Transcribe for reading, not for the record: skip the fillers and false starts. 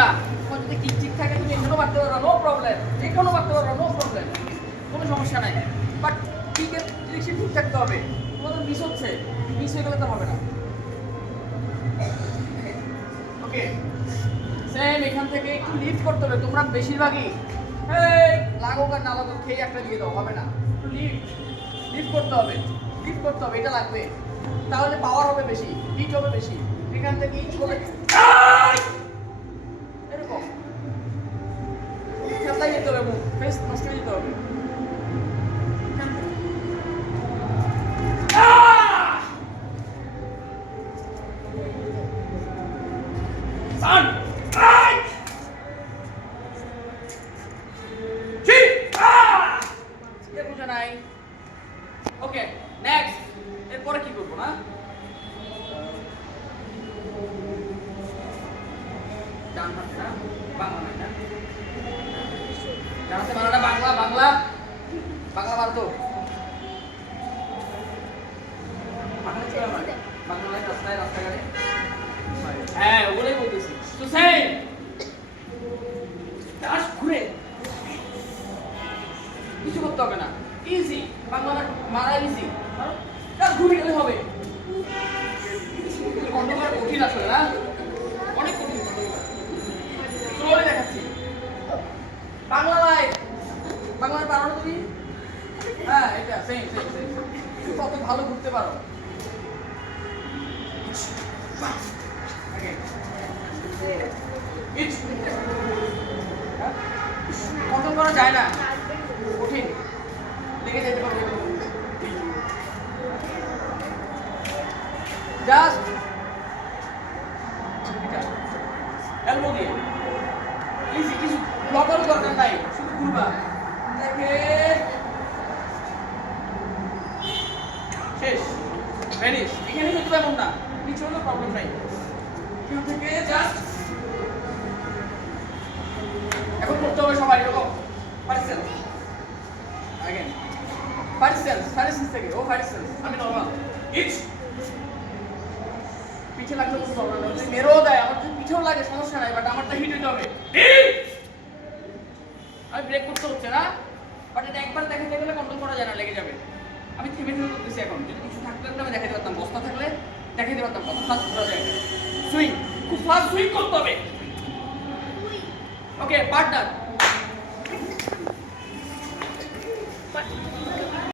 না, তোমার যদি কিক ঠিক থাকে তুমি এখানেও মারতে পারো, নো প্রবলেম, এখানেও মারতে পারো, নো প্রবলেম, কোনো সমস্যা নাই। বাট কিকের ডিরেকশন ঠিক থাকতে হবে। তোমাদের মিস হচ্ছে, মিস হয়ে গেলে তো হবে না। ওকে, সেম এখান থেকে একটু লিফট করতে হবে। তোমরা বেশিরভাগই এই লাগুক আর না লাগুক খেয়ে একটা দিয়ে দাও, হবে না। একটু লিফট করতে হবে, লিফট করতে হবে, এটা লাগবে। তাহলে পাওয়ার হবে বেশি, হিট হবে বেশি। এখান থেকে ইচ করে এরকম খেলতে যেতে হবে, মুখ ফেস নষ্ট হয়ে যেতে হবে। বুঝে নাই? ওকে, নেক্সট। এরপরে কি করবো না? ডান হাতটা বাংলা নাই না, ডান হাতে মারাটা বাংলা, বাংলা বাংলা মারতো, বাংলা ছিল আমার, বাংলা নাই রাস্তায়, রাস্তাঘাটে। হ্যাঁ, ওগুলোই বলতেছি। তো সেম জাস্ট ঘুরে, কিছু করতে হবে না, ইজি। বাংলা মারা ইজি, জাস্ট ঘুরে গেলে হবে। কন্ট্রোল করা কঠিন আসলে না, অনেক কঠিন কন্ট্রোল করা। স্লোলি দেখাচ্ছি। বাংলা লাইভ, বাংলা পারো তুমি? হ্যাঁ, এটা সেম সেম সেম। কত ভালো ঘুরতে পারো। কন্ট্রোল করা যায় না, কঠিন, লেগে যেতে পারবে। জাস্ট এলবো দিয়ে ইজি, কিছু ব্লকেরও দরকার নাই, শুধু ঘুরবা। দেখে শেষ, ফিনিশ। এখানে হতে পারবো না, কিছু হলো প্রবলেম নাই। এখান থেকে জাস্ট এখন করতে হবে সবাই এরকম পার্সেল अगेन ফারিসেন্স থেকে ও ফারিসেন্স, আমি নরমাল ইচ পিছে লাগলে কোনো প্রবলেম নেই, যদি মেরেও দেয় আমার যদি পিছেও লাগে সমস্যা নাই, বাট আমারটা হিট হইতে হবে। আমি ব্রেক করতে হচ্ছে না, বাট এটা একবার দেখাতে গেলে কন্ট্রোল করা যায় না, লেগে যাবে। আমি থেমে থেমে করতেছি এখন, যদি কিছু থাকলে আমি দেখাতে পারতাম, বস্তা থাকলে দেখাতে পারতাম কত ফাস্ট করা যায়। সুইং, খুব ফাস্ট সুইং করতে হবে। ওকে, পার্টনার